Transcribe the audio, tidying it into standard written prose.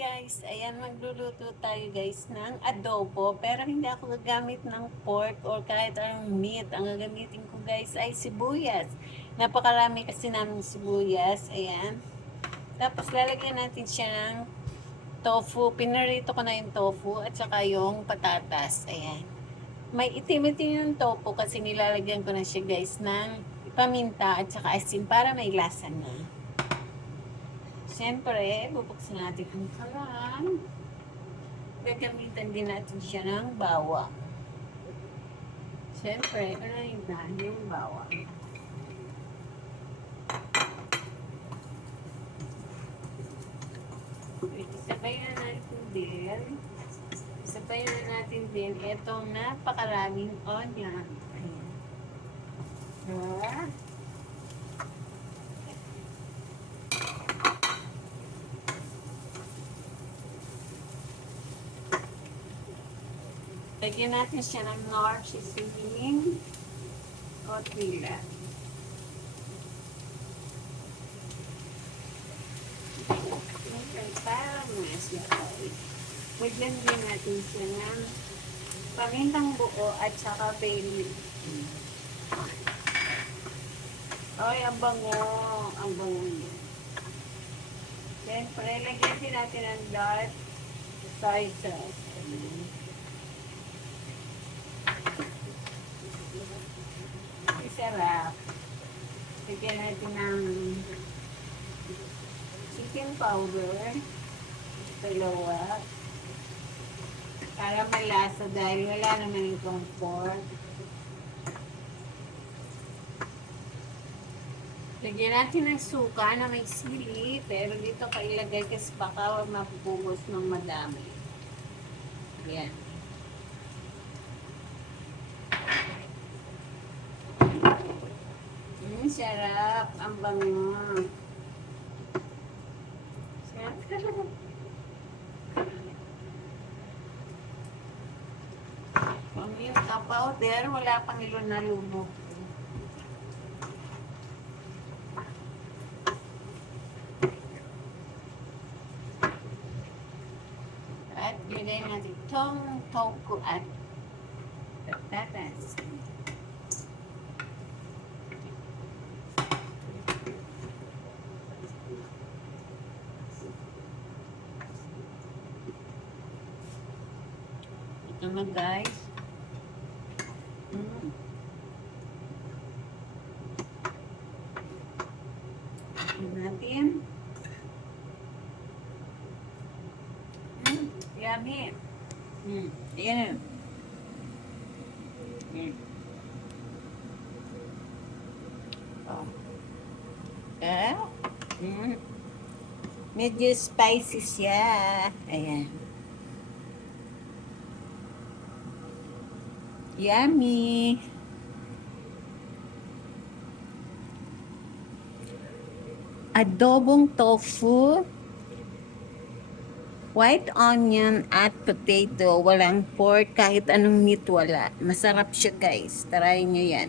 Guys, ayan magluluto tayo guys ng adobo pero hindi ako gagamit ng pork or kahit anong meat. Ang gagamitin ko guys ay sibuyas. Napakarami kasi namin sibuyas. Ayan. Tapos lalagyan natin siya ng tofu. Pinarito ko na yung tofu at saka yung patatas. Ayan. May itim-itim yung tofu kasi nilalagyan ko na siya guys ng paminta at saka asin para may lasa na. Siyempre, bubuksan natin ang kalan. Gagamitan din natin siya ng bawang. Siyempre, ano yung dahil yung bawang? Isabay na natin din. Isabay na natin din itong napakaraming onion. Ayan. Lagyan natin siya ng Knorr seasoning o tila. Okay, para masya. Lagyan din natin siya ng pamintang buo at saka bay leaf. Ay, ang bango. Ang bango niya. Siyempre, lagyan din natin ang dark soy sauce. Sarap. Lagyan natin ng chicken powder. Dalawa. Para malasa dahil wala naman itong pork. Lagyan natin ng suka na may sili. Pero dito kailagay kasi baka mapupugos ng madami. Ayan. Sarap. Ang bango. Sarap. Kung yung powder, wala pang ilo na lumok. At lagay natin itong tofu at patatas. Ito na guys. Natin. Yummy. Ayan. Oh. Medyo spicy siya. Ayan. Yummy. Adobong tofu, white onion at potato. Walang pork, kahit anong meat wala. Masarap siya guys. Try nyo yan.